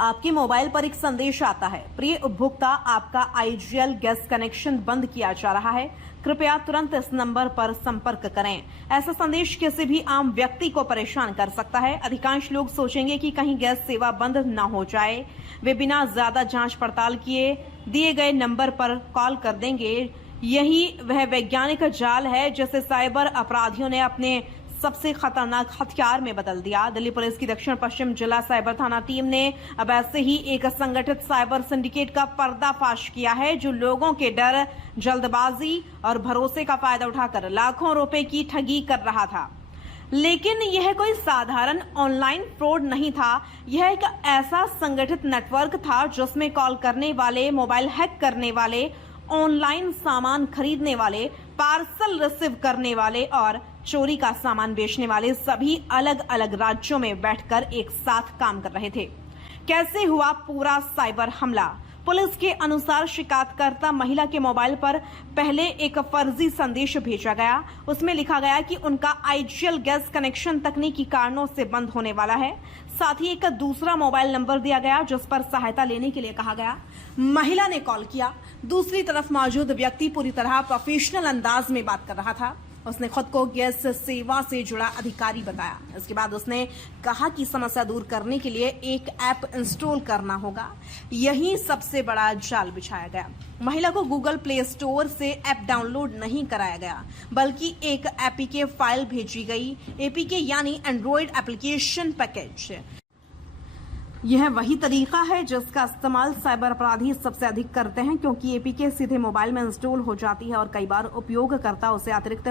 आपके मोबाइल पर एक संदेश आता है, प्रिय उपभोक्ता, आपका आईजीएल गैस कनेक्शन बंद किया जा रहा है, कृपया तुरंत इस नंबर पर संपर्क करें। ऐसा संदेश किसी भी आम व्यक्ति को परेशान कर सकता है। अधिकांश लोग सोचेंगे कि कहीं गैस सेवा बंद न हो जाए। वे बिना ज्यादा जांच पड़ताल किए दिए गए नंबर पर कॉल कर देंगे। यही वह वैज्ञानिक जाल है जिसे साइबर अपराधियों ने अपने सबसे खतरनाक हथियार में बदल दिया। दिल्ली पुलिस की दक्षिण पश्चिम जिला साइबर थाना टीम ने अब ऐसे ही एक संगठित साइबर सिंडिकेट का पर्दाफाश किया है, जो लोगों के डर, जल्दबाजी और भरोसे का फायदा उठाकर लाखों रुपए की ठगी कर रहा था। लेकिन यह कोई साधारण ऑनलाइन फ्रॉड नहीं था। यह एक ऐसा संगठित नेटवर्क था जिसमें कॉल करने वाले, मोबाइल हैक करने वाले, ऑनलाइन सामान खरीदने वाले, पार्सल रिसीव करने वाले और चोरी का सामान बेचने वाले सभी अलग अलग राज्यों में बैठकर एक साथ काम कर रहे थे। कैसे हुआ पूरा साइबर हमला? पुलिस के अनुसार शिकायतकर्ता महिला के मोबाइल पर पहले एक फर्जी संदेश भेजा गया। उसमें लिखा गया कि उनका आईजीएल गैस कनेक्शन तकनीकी कारणों से बंद होने वाला है। साथ ही एक दूसरा मोबाइल नंबर दिया गया जिस पर सहायता लेने के लिए कहा गया। महिला ने कॉल किया। दूसरी तरफ मौजूद व्यक्ति पूरी तरह प्रोफेशनल अंदाज में बात कर रहा था। उसने खुद को गैस सेवा से जुड़ा अधिकारी बताया। इसके बाद उसने कहा कि समस्या दूर करने के लिए एक ऐप इंस्टॉल करना होगा। यही सबसे बड़ा जाल बिछाया गया। महिला को गूगल प्ले स्टोर से ऐप डाउनलोड नहीं कराया गया, बल्कि एक एपीके फाइल भेजी गई। एपीके यानी एंड्रॉइड एप्लीकेशन पैकेज। यह वही तरीका है जिसका इस्तेमाल साइबर अपराधी सबसे अधिक करते हैं, क्योंकि एपीके सीधे मोबाइल में इंस्टॉल हो जाती है और कई बार उपयोगकर्ता उसे अतिरिक्त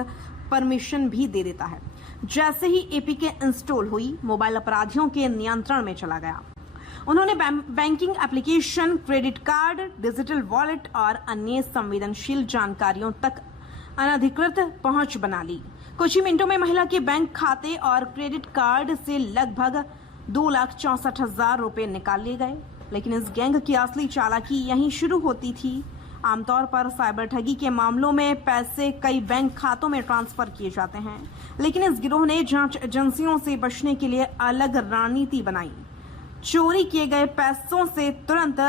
परमिशन भी दे देता है। जैसे ही एपीके इंस्टॉल हुई, मोबाइल अपराधियों के नियंत्रण में चला गया। उन्होंने banking application, credit card, digital wallet और अन्य संवेदनशील जानकारियों तक अनधिकृत पहुंच बना ली। कुछ ही मिनटों में महिला के बैंक खाते और क्रेडिट कार्ड से लगभग 2,64,000 रुपए निकाल लिए गए। लेकिन इस गैंग की असली चालाकी यहीं शुरू होती थी। आमतौर पर साइबर ठगी के मामलों में पैसे कई बैंक खातों में ट्रांसफर किए जाते हैं, लेकिन इस गिरोह ने जांच एजेंसियों से बचने के लिए अलग रणनीति बनाई। चोरी किए गए पैसों से तुरंत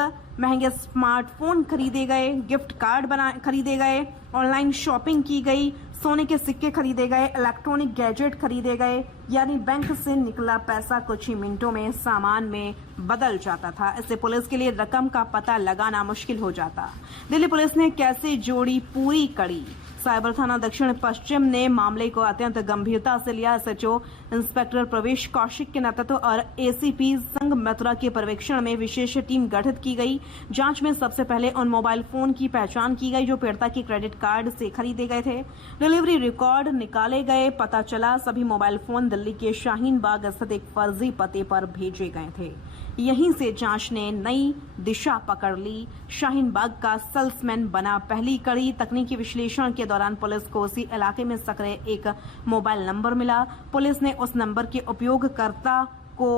महंगे स्मार्टफोन खरीदे गए, गिफ्ट कार्ड खरीदे गए, ऑनलाइन शॉपिंग की गई, सोने के सिक्के खरीदे गए, इलेक्ट्रॉनिक गैजेट खरीदे गए। यानी बैंक से निकला पैसा कुछ ही मिनटों में सामान में बदल जाता था। इससे पुलिस के लिए रकम का पता लगाना मुश्किल हो जाता। दिल्ली पुलिस ने कैसे जोड़ी पूरी कड़ी? साइबर थाना दक्षिण पश्चिम ने मामले को अत्यंत गंभीरता से लिया। एसएचओ इंस्पेक्टर प्रवेश कौशिक के नेतृत्व और एसीपी संघ मथुरा के पर्यवेक्षण में विशेष टीम गठित की गई। जांच में सबसे पहले उन मोबाइल फोन की पहचान की गई जो पीड़िता के क्रेडिट कार्ड से खरीदे गए थे। डिलीवरी रिकॉर्ड निकाले गए। पता चला सभी मोबाइल फोन दिल्ली के शाहीन बाग स्थित एक फर्जी पते पर भेजे गए थे। यहीं से जांच ने नई दिशा पकड़ ली। शाहीन बाग का सेल्समैन बना पहली कड़ी। तकनीकी विश्लेषण के दौरान पुलिस को उसी इलाके में सक्रिय एक मोबाइल नंबर मिला। पुलिस ने उस नंबर के उपयोगकर्ता को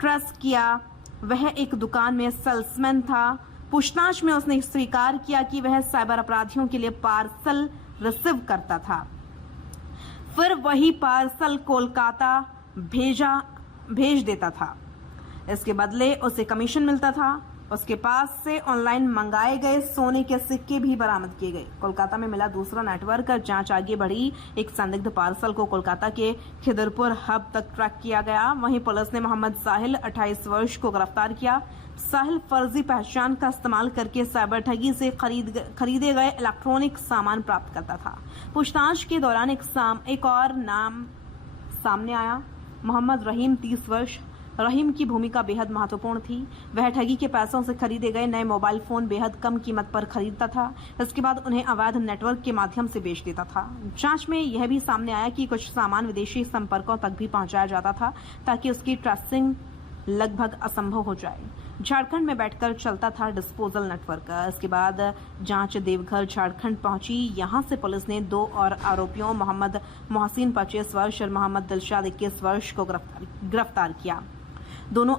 ट्रेस किया। वह एक दुकान में सेल्समैन था। पूछताछ में उसने स्वीकार किया कि वह साइबर अपराधियों के लिए पार्सल रिसीव करता था, फिर वही पार्सल कोलकाता भेज देता था। इसके बदले उसे कमीशन मिलता था। उसके पास से ऑनलाइन मंगाए गए सोने के सिक्के भी बरामद किए गए। कोलकाता में मिला दूसरा नेटवर्क। जांच आगे बढ़ी। एक संदिग्ध पार्सल को कोलकाता के खिदरपुर हब तक ट्रैक किया गया। वहीं पुलिस ने मोहम्मद साहिल 28 वर्ष को गिरफ्तार किया। साहिल फर्जी पहचान का इस्तेमाल करके साइबर ठगी से खरीदे गए इलेक्ट्रॉनिक सामान प्राप्त करता था। पूछताछ के दौरान एक और नाम सामने आया, मोहम्मद रहीम 30 वर्ष। रहीम की भूमिका बेहद महत्वपूर्ण थी। वह ठगी के पैसों से खरीदे गए नए मोबाइल फोन बेहद कम कीमत पर खरीदता था। इसके बाद उन्हें अवैध नेटवर्क के माध्यम से बेच देता था। जांच में यह भी सामने आया कि कुछ सामान विदेशी संपर्कों तक भी पहुंचाया जाता था ताकि उसकी ट्रेसिंग लगभग असंभव हो जाए। झारखंड में बैठकर चलता था डिस्पोजल नेटवर्क। इसके बाद जांच देवघर झारखंड पहुंची। यहां से पुलिस ने 2 और आरोपियों मोहम्मद मोहसिन 25 वर्ष और मोहम्मद दिलशाद 21 वर्ष को गिरफ्तार किया। दोनों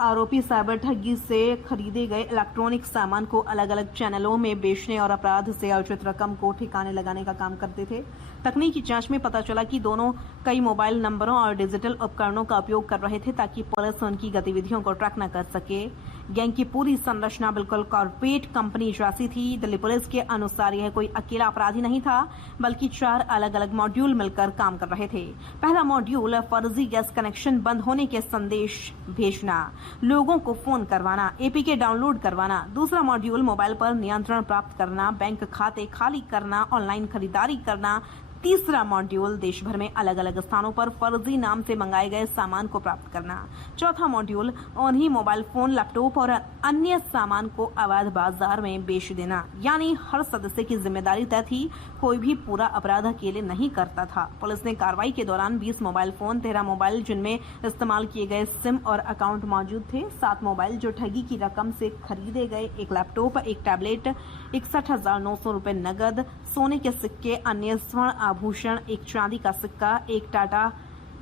आरोपी साइबर ठगी से खरीदे गए इलेक्ट्रॉनिक सामान को अलग अलग चैनलों में बेचने और अपराध से अर्जित रकम को ठिकाने लगाने का काम करते थे। तकनीकी जांच में पता चला कि दोनों कई मोबाइल नंबरों और डिजिटल उपकरणों का उपयोग कर रहे थे ताकि पुलिस उनकी गतिविधियों को ट्रैक न कर सके। गैंग की पूरी संरचना बिल्कुल कॉर्पोरेट कंपनी जैसी थी। दिल्ली पुलिस के अनुसार यह कोई अकेला अपराधी नहीं था, बल्कि 4 अलग अलग मॉड्यूल मिलकर काम कर रहे थे। पहला मॉड्यूल फर्जी गैस कनेक्शन बंद होने के संदेश भेजना, लोगों को फोन करवाना, एपीके डाउनलोड करवाना। दूसरा मॉड्यूल मोबाइल पर नियंत्रण प्राप्त करना, बैंक खाते खाली करना, ऑनलाइन खरीदारी करना। तीसरा मॉड्यूल देश भर में अलग अलग स्थानों पर फर्जी नाम से मंगाए गए सामान को प्राप्त करना। चौथा मॉड्यूल उन्हीं मोबाइल फोन, लैपटॉप और अन्य सामान को अवैध बाजार में बेच देना। यानी हर सदस्य की जिम्मेदारी तय थी, कोई भी पूरा अपराध अकेले नहीं करता था। पुलिस ने कार्रवाई के दौरान 20 मोबाइल फोन, 13 मोबाइल जिनमें इस्तेमाल किए गए सिम और अकाउंट मौजूद थे, 7 मोबाइल जो ठगी की रकम से खरीदे गए, 1 लैपटॉप, 1 टैबलेट, 61,900 रुपए नगद, सोने के सिक्के, अन्य स्वर्ण आभूषण, 1 चांदी का सिक्का, 1 टाटा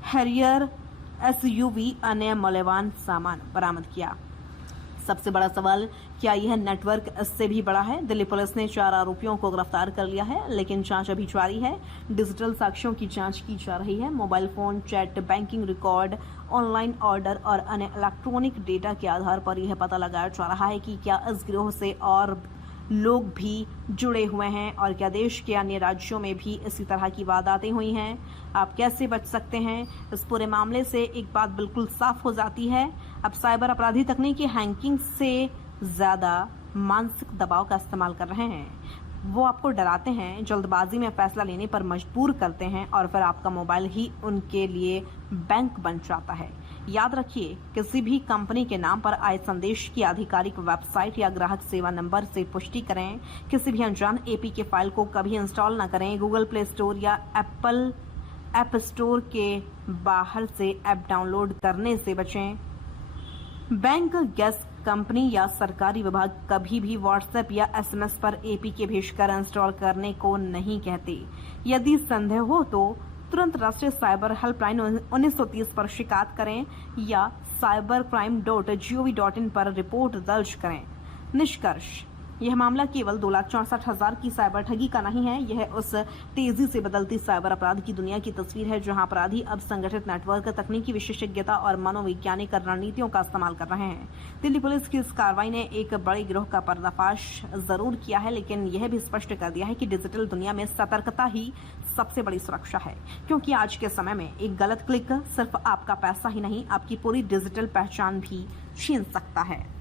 हैरियर एसयूवी, अन्य मूल्यवान सामान बरामद किया। सबसे बड़ा सवाल, क्या यह नेटवर्क इससे भी बड़ा है? दिल्ली पुलिस ने 4 आरोपियों को गिरफ्तार कर लिया है, लेकिन जांच अभी जारी है। डिजिटल साक्ष्यों की जांच की जा रही है। Mobile phone, chat, banking record, online order और अन्य इलेक्ट्रॉनिक डेटा के आधार पर यह पता लगाया जा रहा है कि क्या इस गिरोह से और लोग भी जुड़े हुए हैं और क्या देश के अन्य राज्यों में भी इसी तरह की वारदातें हुई हैं। आप कैसे बच सकते हैं? इस पूरे मामले से एक बात बिल्कुल साफ हो जाती है, अब साइबर अपराधी तकनीकी हैकिंग से ज्यादा मानसिक दबाव का इस्तेमाल कर रहे हैं। वो आपको डराते हैं, जल्दबाजी में फैसला लेने पर मजबूर करते हैं और फिर आपका मोबाइल ही उनके लिए बैंक बन जाता है। याद रखिए, किसी भी कंपनी के नाम पर आए संदेश की आधिकारिक वेबसाइट या ग्राहक सेवा नंबर से पुष्टि करें। किसी भी अनजान एपीके फाइल को कभी इंस्टॉल न करें। गूगल प्ले स्टोर या एप्पल ऐप स्टोर के बाहर से ऐप डाउनलोड करने से बचें। बैंक, गैस कंपनी या सरकारी विभाग कभी भी व्हाट्सएप या एसएमएस पर एपीके भेजकर इंस्टॉल करने को नहीं कहते। यदि संदेह हो तो तुरंत राष्ट्रीय साइबर हेल्पलाइन 1930 पर शिकायत करें या cybercrime.gov.in पर रिपोर्ट दर्ज करें। निष्कर्ष, यह मामला केवल 2,64,000 की साइबर ठगी का नहीं है, यह उस तेजी से बदलती साइबर अपराध की दुनिया की तस्वीर है जहां अपराधी अब संगठित नेटवर्क, तकनीकी विशेषज्ञता और मनोवैज्ञानिक रणनीतियों का इस्तेमाल कर रहे हैं। दिल्ली पुलिस की इस कार्रवाई ने एक बड़े गिरोह का पर्दाफाश जरूर किया है, लेकिन यह भी स्पष्ट कर दिया है कि डिजिटल दुनिया में सतर्कता ही सबसे बड़ी सुरक्षा है, क्योंकि आज के समय में एक गलत क्लिक सिर्फ आपका पैसा ही नहीं, आपकी पूरी डिजिटल पहचान भी छीन सकता है।